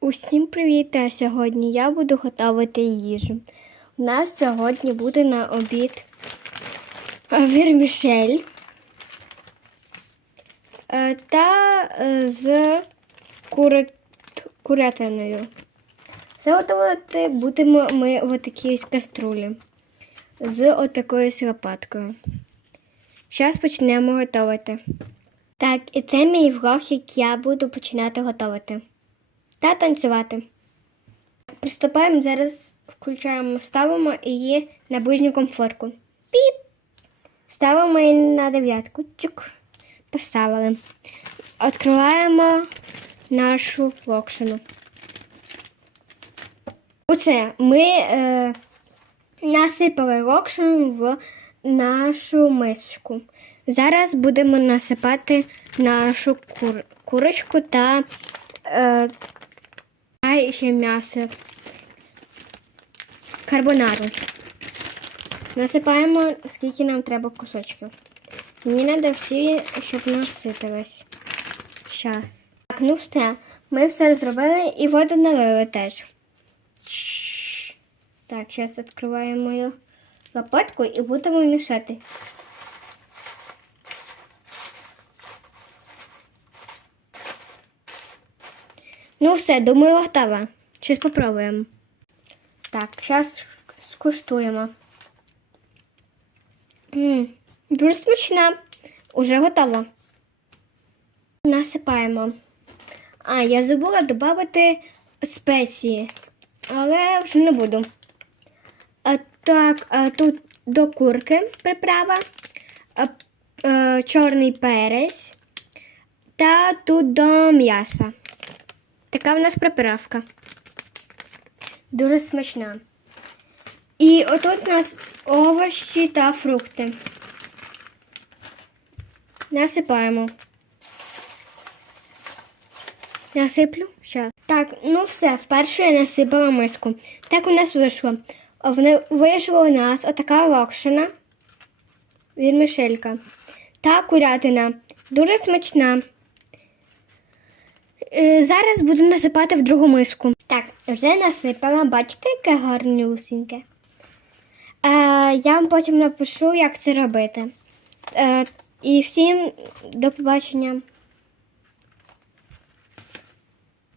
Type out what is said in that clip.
Усім привіт! А сьогодні я буду готувати їжу. У нас сьогодні буде на обід е, вірмішель е, та е, з кури... курятиною. Заготовити будемо ми в такій каструлі з отакою лопаткою. Зараз почнемо готувати. Так, і це мій влог, як я буду починати готувати та танцювати. Приступаємо зараз, включаємо, ставимо її на ближню комфорку. Піп! Ставимо її на дев'ятку. Чук. Поставили. Відкриваємо нашу локшину. Оце ми е, насипали локшину в нашу миску. Зараз будемо насипати нашу кур, курочку та е, а ще м'ясо. Карбонару. Насипаємо, скільки нам треба кусочків. Мені треба всі, щоб насипалось. Щас. Так, ну все. Ми все зробили і воду налили теж. Так, зараз відкриваємо лопатку і будемо мішати. Ну все, думаю, готова. Щось попробуємо. Так, зараз скуштуємо. М, дуже смачна. Уже готова. Насипаємо. А, я забула додати спеції, але вже не буду. А, так, а, тут до курки приправа, а, е, чорний перець та тут до м'яса. Така в нас приправка. Дуже смачна. І отут у нас овочі та фрукти. Насипаємо. Насиплю ще. Так, ну все, вперше я насипала миску. Так у нас вийшло. Вийшла у нас отака локшина від Мишелька та курятина. Дуже смачна. Е, Зараз буду насипати в другу миску. Так, вже насипала, бачите, яке гарнюсіньке. Е, я вам потім напишу, як це робити. Е, і всім до побачення.